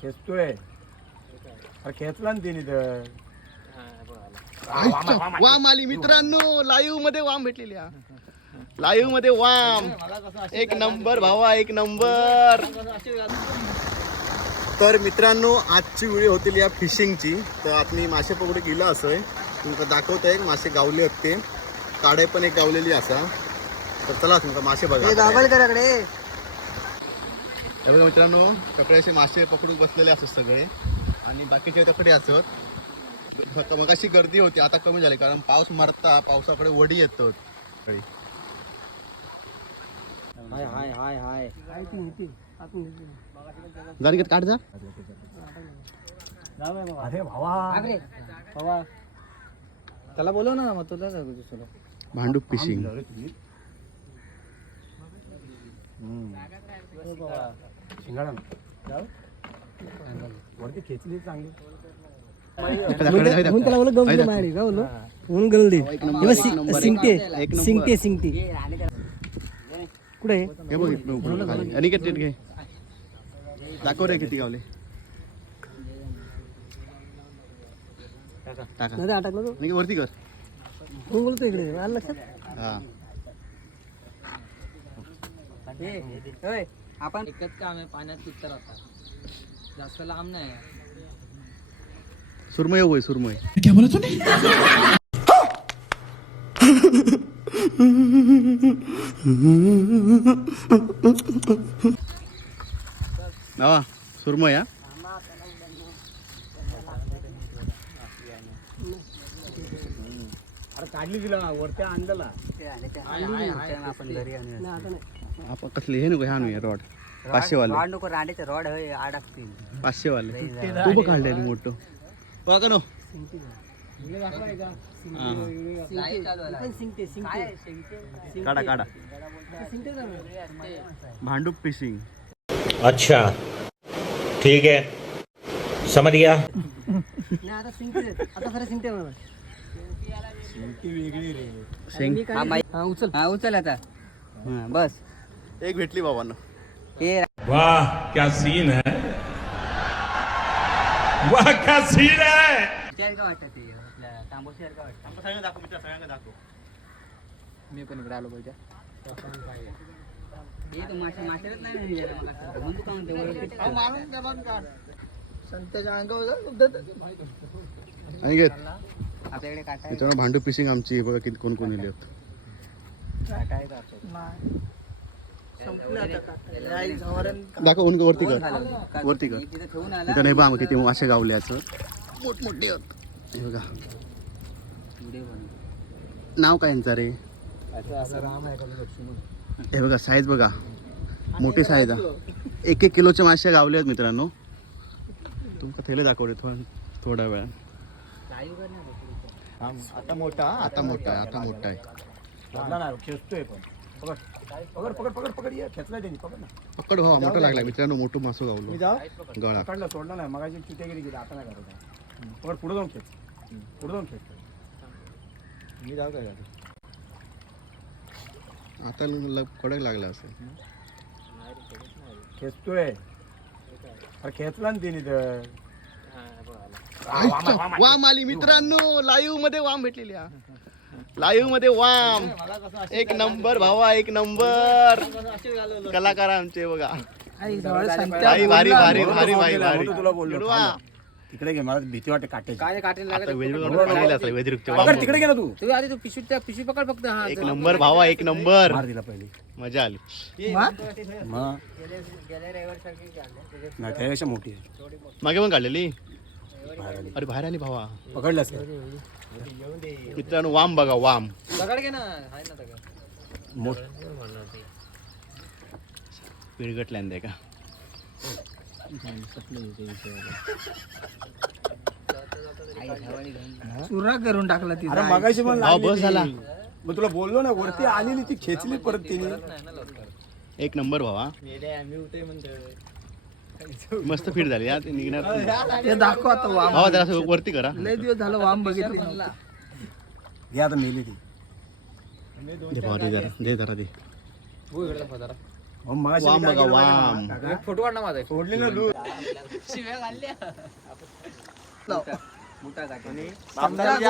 खेचतोय. अरे खेचला ना तिने तर. वाम आली मित्रांनो. लाईव्हमध्ये वाम भेटलेली लाईव्हमध्ये वाम. एक नंबर भावा एक नंबर. तर मित्रांनो आजची व्हिडिओ होतील या फिशिंगची. तर आपण मासे पकडू गेलो असं. तुमका दाखवतोय मासे गावले आहेत ते. काडे पण एक गावलेली असा. तर चला तुमका मासे बघा. बघा मित्रांनो तकडे असे मासे पकडून बसलेले असतात सगळे. आणि बाकीचे तकडे असत फक्त मग अशी गर्दी होती आता कमी झाली कारण पाऊस मारता पावसाकडे वडी येतो. हाय हाय हाय हाय. काढ जा. अरे भावा. भावा. त्याला बोलव ना मग तुला भांडूप फिशिंग शिंगाडा ना. वरती खेचली चांगली म्हणून त्याला बोललो गमते मारी का बोललो म्हणून गल दे सिंगते. सिंगते सिंगते कुठे? हे घे दाखव रे किती गावले टाका मध्ये अटकला वरती कर कोण बोलतो इकडे आलं लक्षात हा आपण एकच काम आहे पाण्यात चित्तर आता. जास्त लांब नाही सुरमय होय सुरमय नावा सुरमय हा? काढली तिला वरती आणलेला. आपण घरी कसले हे नको ह्या नको रॉड पाचशे वाले नको रांडेचे रॉड अडकतील. पाचशे वाले उभं काढले मोठं. बघा नो. काढा भांडूप फिशिंग अच्छा. ठीक है समझ गया नाही आता सिंगते आता वेगळी रे. शेंग हा उचल. हा उचल आता. बस. एक भेटली बाबांना. हे वाह क्या सीन है? वाह क्या सीन है? का वाटतं ते? आपल्या तांबोशी का वाटतं. सगळ्यांना दाखव मित्र सगळ्यांना दाखव. मी पण इकडे आलो पाहिजे. हे तू मासे मासेच नाही मला असं. का म्हणते आपल्याकडे काटा आहे. मित्रांनो भांडूप फिशिंग आमची बघा किती कोण कोण येले काटा आहे का आपल्याकडे? दाखव उनक वरती कर. वरती कर. तिथं ठेवून आला. मित्रांनो हे बघा किती मासे गावले याचं मोठमोठे आहेत. हे बघा. व्हिडिओ बनव. नाव काय यांचं रे? हे बघा साईज बघा. मोठी साईज आहे. एक एक किलोचे मासे गावले आहेत मित्रांनो. तुमका थैले दाखवले थोडा थोड्या वेळा Live कर ना बघ. आता मोठा आता मोठा आहे आता मोठा आहे. धरला ना खेचतोय पण. पकड. पकड पकड पकड पकड. ये खेचला त्यांनी. पकड ना. पकड भावा मोठं लागला मित्रांनो मोठं मासू गावलो. मी जाऊ. गळा. पकडला सोडला नाही. मगाशी चिटेगिरी गेली आता नाही करायचं पकड पुढे जाऊन खेच. पुढे जाऊन खेच. मी जाऊ काय आता ल- कडक लागला असेल. खेचतोय. अरे खेचला ना तिने तर. वाम आली मित्रांनो. लाईव्हमध्ये वाम भेटलेली लाईव्हमध्ये वाम. एक नंबर भावा एक नंबर कलाकार आमचे बघा. भारी भारी भारी भारी तुला. तिकडे घे मला भीती वाटते काटेची. काय. पकड तिकडे गेला तू. तू आधी तू पिशवी त्या पिशवी पकड फक्त हा. एक नंबर भावा एक नंबर मार दिला पहिले. मजा आली. त्यापेक्षा मोठी मागे पण काढलेली? बाहेर आली. अरे बाहेर आली भावा. पकडलास का मित्रांनो वाम बघा वाम. दगड घे ना. आहे ना दगड. मोठ पिळगटल्यांदा का? चुरा करून टाकला ती अरे मगाशी पण भावा, बस. झाला. मग तुला बोललो ना वरती आलेली ती खेचली परत तिने. एक नंबर भावा. मस्त फिट झाली ते निघणार. ते दाखव आता वाम. जरा असं वरती करा. लय दिवस झालं वाम बघितली आता मेली ती. दे भावा दे जरा दे जरा दे. अहो, मगाशी वाम मी काय बघा, केलं माहिती वाम. आहे का, काका? फोटो काढ ना माझा सोडली ना शिव्या घालल्या. आणि